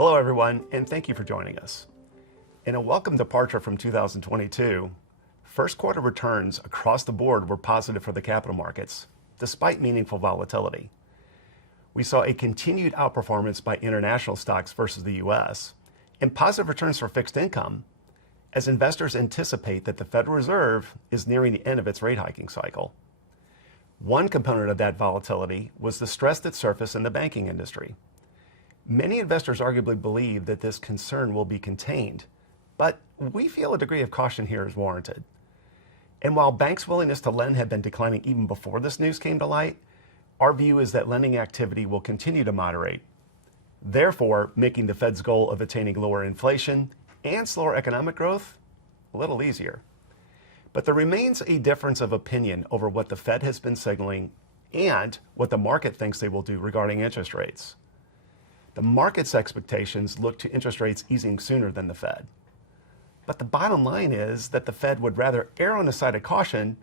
Hello everyone, and thank you for joining us. In a welcome departure from 2022, first quarter returns across the board were positive for the capital markets, despite meaningful volatility. We saw a continued outperformance by international stocks versus the US, and positive returns for fixed income, as investors anticipate that the Federal Reserve is nearing the end of its rate hiking cycle. One component of that volatility was the stress that surfaced in the banking industry. Many investors arguably believe that this concern will be contained, but we feel a degree of caution here is warranted. And while banks' willingness to lend had been declining even before this news came to light, our view is that lending activity will continue to moderate, therefore making the Fed's goal of attaining lower inflation and slower economic growth a little easier. But there remains a difference of opinion over what the Fed has been signaling and what the market thinks they will do regarding interest rates. The market's expectations look to interest rates easing sooner than the Fed. But the bottom line is that the Fed would rather err on the side of caution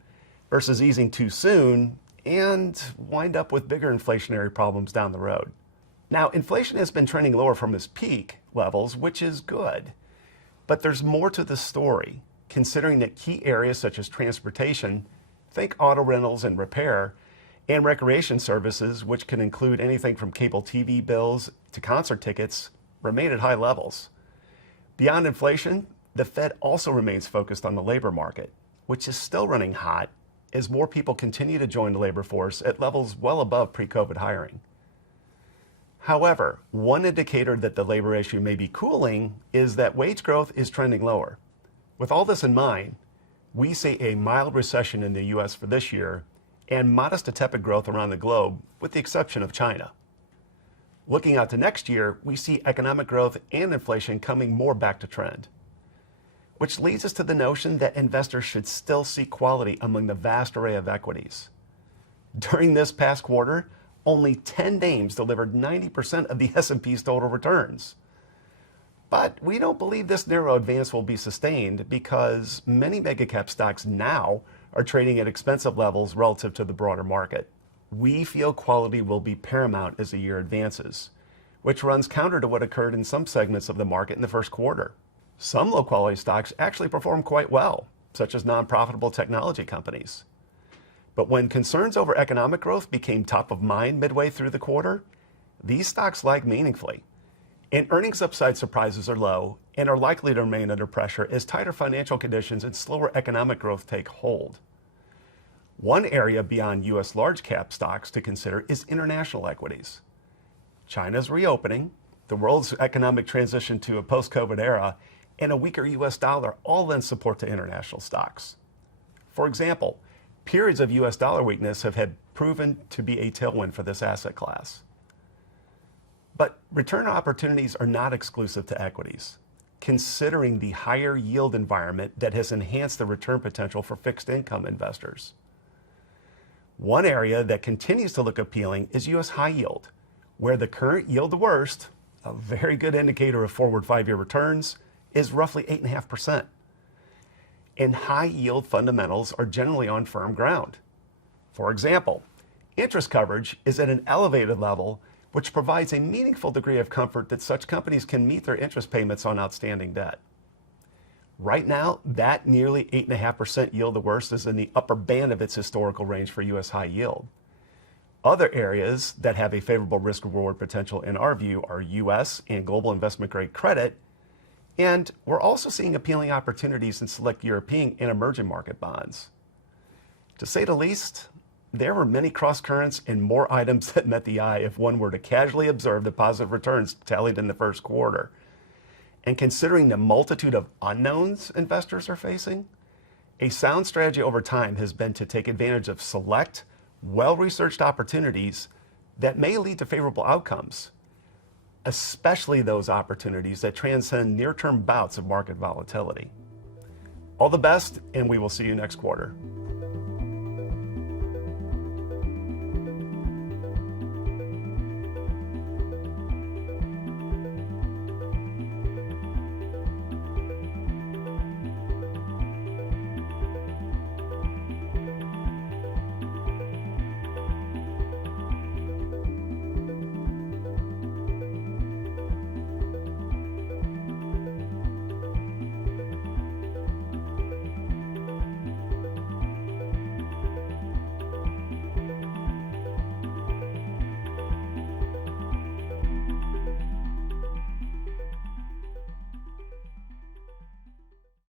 versus easing too soon and wind up with bigger inflationary problems down the road. Now, inflation has been trending lower from its peak levels, which is good. But there's more to the story, considering that key areas such as transportation, think auto rentals and repair, and recreation services, which can include anything from cable TV bills to concert tickets, remain at high levels. Beyond inflation, the Fed also remains focused on the labor market, which is still running hot as more people continue to join the labor force at levels well above pre-COVID hiring. However, one indicator that the labor issue may be cooling is that wage growth is trending lower. With all this in mind, we see a mild recession in the US for this year and modest to tepid growth around the globe, with the exception of China. Looking out to next year, we see economic growth and inflation coming more back to trend, which leads us to the notion that investors should still seek quality among the vast array of equities. During this past quarter, only 10 names delivered 90% of the S&P's total returns. But we don't believe this narrow advance will be sustained because many mega-cap stocks now are trading at expensive levels relative to the broader market. We feel quality will be paramount as the year advances, which runs counter to what occurred in some segments of the market in the first quarter. Some low-quality stocks actually performed quite well, such as non-profitable technology companies. But when concerns over economic growth became top of mind midway through the quarter, these stocks lagged meaningfully. And earnings upside surprises are low and are likely to remain under pressure as tighter financial conditions and slower economic growth take hold. One area beyond U.S. large cap stocks to consider is international equities. China's reopening, the world's economic transition to a post-COVID era, and a weaker U.S. dollar all lend support to international stocks. For example, periods of U.S. dollar weakness have had proven to be a tailwind for this asset class. But return opportunities are not exclusive to equities, considering the higher yield environment that has enhanced the return potential for fixed income investors. One area that continues to look appealing is U.S. high yield, where the current yield to worst, a very good indicator of forward 5-year returns, is roughly 8.5%. And high yield fundamentals are generally on firm ground. For example, interest coverage is at an elevated level, which provides a meaningful degree of comfort that such companies can meet their interest payments on outstanding debt. Right now, that nearly 8.5% yield to worst is in the upper band of its historical range for U.S. high yield. Other areas that have a favorable risk-reward potential in our view are U.S. and global investment-grade credit, and we're also seeing appealing opportunities in select European and emerging market bonds. To say the least, there were many cross-currents and more items that met the eye if one were to casually observe the positive returns tallied in the first quarter. And considering the multitude of unknowns investors are facing, a sound strategy over time has been to take advantage of select, well-researched opportunities that may lead to favorable outcomes, especially those opportunities that transcend near-term bouts of market volatility. All the best, and we will see you next quarter.